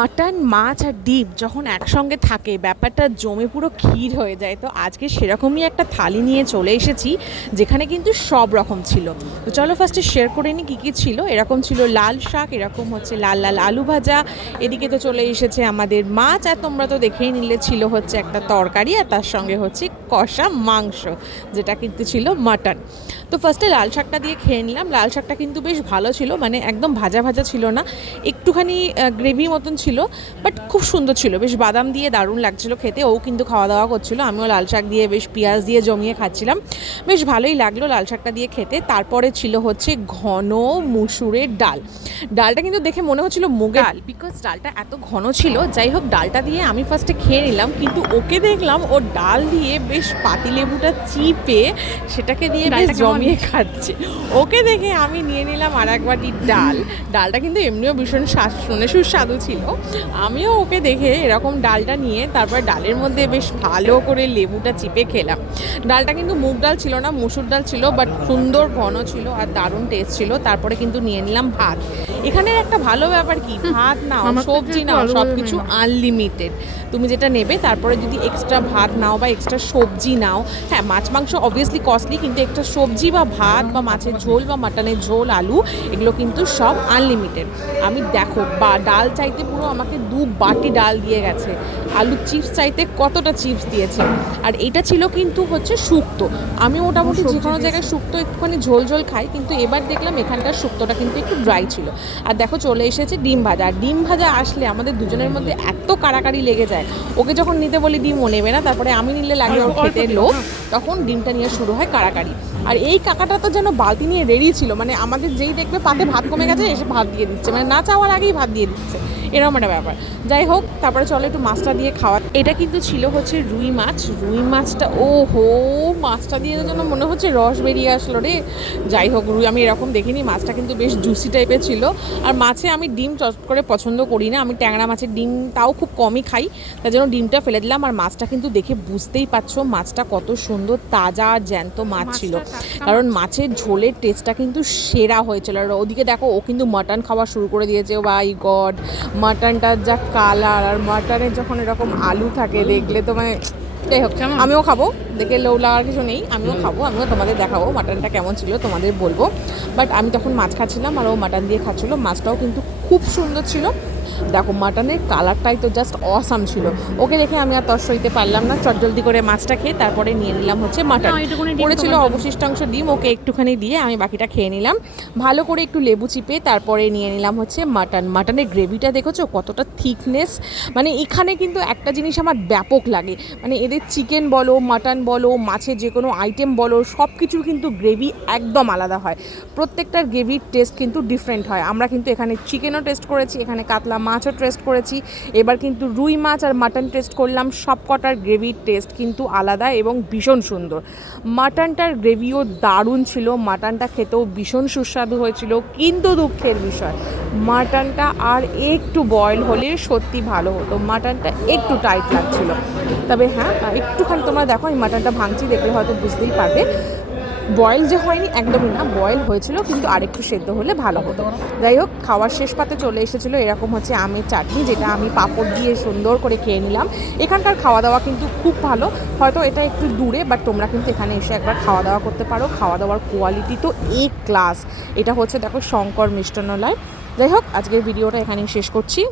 Mutton, মাছ আর ডিম যখন একসঙ্গে থাকে, ব্যাপারটা জমে পুরো ক্ষীর হয়ে যায়। তো আজকে সেরকমই একটা থালি নিয়ে চলে এসেছি, যেখানে কিন্তু সব রকম ছিল। তো চলো ফার্স্টে শেয়ার করে নিই কী কী ছিল। এরকম ছিল লাল শাক, এরকম হচ্ছে লাল লাল আলু ভাজা। এদিকে তো চলে এসেছে আমাদের মাছ, আর তোমরা তো দেখেই নিলে ছিল হচ্ছে একটা তরকারি, আর তার সঙ্গে হচ্ছে কষা মাংস, যেটা কিন্তু ছিল মাটন। তো ফার্স্টে লাল শাকটা দিয়ে খেয়ে নিলাম। লাল শাকটা কিন্তু বেশ ভালো ছিল মানে একদম ভাজা ভাজা ছিল না। একটুখানি গ্রেভি মতন ছিল বাট খুব সুন্দর ছিল। বেশ বাদাম দিয়ে দারুণ লাগছিল খেতে ও কিন্তু খাওয়া দাওয়া করছিল। আমিও লাল শাক দিয়ে বেশ পেঁয়াজ দিয়ে জমিয়ে খাচ্ছিলাম। বেশ ভালোই লাগল লাল শাকটা দিয়ে খেতে। তারপরে ছিল হচ্ছে ঘন মুসুরের ডাল। ডালটা কিন্তু দেখে মনে হচ্ছিল মুগের ডাল বিকজ ডালটা এত ঘন ছিল যাই হোক ডালটা দিয়ে আমি ফার্স্টে খেয়ে নিলাম কিন্তু ওকে দেখলাম ও ডাল দিয়ে বেশ পাতিলেবুটা চিপে সেটাকে দিয়ে বেশ জমিয়ে খাচ্ছে। ওকে দেখে আমি নিয়ে নিলাম আর এক বাটি ডাল। ডালটা কিন্তু এমনিও ভীষণ স্বাদ- শুনে সুস্বাদু ছিল। আমিও ওকে দেখে এরকম ডালটা নিয়ে তারপর ডালের মধ্যে বেশ ভালো করে লেবুটা চিপে খেলাম। ডালটা কিন্তু মুগ ডাল ছিল না মুসুর ডাল ছিল বাট সুন্দর ঘন ছিল আর দারুণ টেস্ট ছিল। তারপরে কিন্তু নিয়ে নিলাম ভাত। এখানে একটা ভালো ব্যাপার কি ভাত নাও সবজি নাও সব কিছু আনলিমিটেড তুমি যেটা নেবে তারপরে যদি এক্সট্রা ভাত নাও বা এক্সট্রা সবজি নাও হ্যাঁ মাছ মাংস অবভিয়াসলি কস্টলি কিন্তু একটা সবজি বা ভাত বা মাছের ঝোল বা মাটনের ঝোল আলু এগুলো কিন্তু সব আনলিমিটেড আমি দেখো বা ডাল চাইতে পুরো আমাকে দু বাটি ডাল দিয়ে গেছে। আলু চিপস চাইতে কতটা চিপস দিয়েছে? আর এটা ছিল কিন্তু হচ্ছে শুক্তো। আমি মোটামুটি যে কোনো জায়গায় শুক্তো একটুখানি ঝোল ঝোল খাই কিন্তু এবার দেখলাম এখানকার শুক্তোটা কিন্তু একটু ড্রাই ছিল। আর দেখো চলে এসেছে ডিম ভাজা। আর ডিম ভাজা আসলে আমাদের দুজনের মধ্যে এত কাড়াকাড়ি লেগে যায়। ওকে যখন নিতে বলি ডিম ও নেবে না। তারপরে আমি নিলে লাগে ওর খেতে লোভ। হ্যাঁ। তখন ডিমটা নিয়ে শুরু হয় কাড়াকাড়ি। আর এই কাকাটা তো যেন বালতি নিয়ে রেডি ছিল মানে আমাদের যেই দেখবে পাতে ভাত কমে গেছে এসে ভাত দিয়ে দিচ্ছে মানে না চাওয়ার আগেই ভাত দিয়ে দিচ্ছে এরকম একটা ব্যাপার। যাই হোক তারপরে চলো একটু মাছটা দিয়ে খাওয়া। এটা কিন্তু ছিল হচ্ছে রুই মাছ রুই মাছটা ও হো মাছটা দিয়ে যেন মনে হচ্ছে রস বেরিয়ে আসলো রে। যাই হোক রুই আমি এরকম দেখিনি মাছটা কিন্তু বেশ জুসি টাইপের ছিল। আর মাছে আমি ডিম চট করে পছন্দ করি না আমি ট্যাংরা মাছের ডিম তাও খুব কমই খাই তার জন্য ডিমটা ফেলে দিলাম। আর মাছটা কিন্তু দেখে বুঝতেই পারছ মাছটা কত সুন্দর তাজা আর জ্যান্ত মাছ ছিল। কারণ মাছের ঝোলের টেস্টটা কিন্তু সেরা হয়েছিল। আর ওদিকে দেখো ও কিন্তু মাটন খাওয়া শুরু করে দিয়েছে। বাই গড মাটনটার যা কালার আর মাটনের যখন এরকম আলু থাকে দেখলে তো মানে যাই হোক? আমিও খাব। দেখে লোভ লাগার কিছু নেই আমিও খাব আমিও তোমাদের দেখাবো মাটনটা কেমন ছিল তোমাদের বলব। বাট আমি তখন মাছ খাচ্ছিলাম আর ও মাটন দিয়ে খাচ্ছিলো। মাছটাও কিন্তু খুব সুন্দর ছিল। দেখো মাটনের কালারটাই তো জাস্ট অসাম ছিল। ওকে দেখে আমি আর তর সইতে পারলাম না। চটজলদি করে মাছটা খেয়ে তারপরে নিয়ে নিলাম হচ্ছে মাটন। পড়েছিল অবশিষ্টাংশ ডিম ওকে একটুখানি দিয়ে আমি বাকিটা খেয়ে নিলাম। ভালো করে একটু লেবু চিপে তারপরে নিয়ে নিলাম হচ্ছে মাটন। মাটনের গ্রেভিটা দেখেছ কতটা থিকনেস মানে এখানে কিন্তু একটা জিনিস আমার ব্যাপক লাগে। মানে এদের চিকেন বলো মাটন বলো মাছের যে কোনো আইটেম বলো সব কিছুর কিন্তু গ্রেভি একদম আলাদা হয়। প্রত্যেকটার গ্রেভির টেস্ট কিন্তু ডিফারেন্ট হয়। আমরা কিন্তু এখানে চিকেনও টেস্ট করেছি এখানে কাতলা মাছও টেস্ট করেছি। এবার কিন্তু রুই মাছ আর মাটন টেস্ট করলাম। সব কটার গ্রেভির টেস্ট কিন্তু আলাদা এবং ভীষণ সুন্দর। মাটনটার গ্রেভিও দারুণ ছিল। মাটনটা খেতেও ভীষণ সুস্বাদু হয়েছিল। কিন্তু দুঃখের বিষয় মাটনটা আর একটু বয়েল হলে সত্যি ভালো হতো। মাটনটা একটু টাইট লাগছিল। তবে হ্যাঁ একটুখানি তোমরা দেখো, এই মাটনটা ভাঙছি দেখলে হয়তো বুঝতেই পারবে। বয়েল যে হয়নি, একদমই না, বয়েল হয়েছিল, কিন্তু আরেকটু সেদ্ধ হলে ভালো হতো। যাই হোক, খাওয়ার শেষ পাতে চলে এসেছিল এরকম হচ্ছে আমের চাটনি, যেটা আমি পাঁপড় দিয়ে সুন্দর করে খেয়ে নিলাম। এখানকার খাওয়া দাওয়া কিন্তু খুব ভালো। হয়তো এটা একটু দূরে বাট তোমরা কিন্তু এখানে এসে একবার খাওয়া দাওয়া করতে পারো। খাওয়া দাওয়ার কোয়ালিটি তো এ ক্লাস এটা হচ্ছে, দেখো, শঙ্কর মিষ্টান্নালয়। যাই হোক, আজকের ভিডিওটা এখানেই শেষ করছি।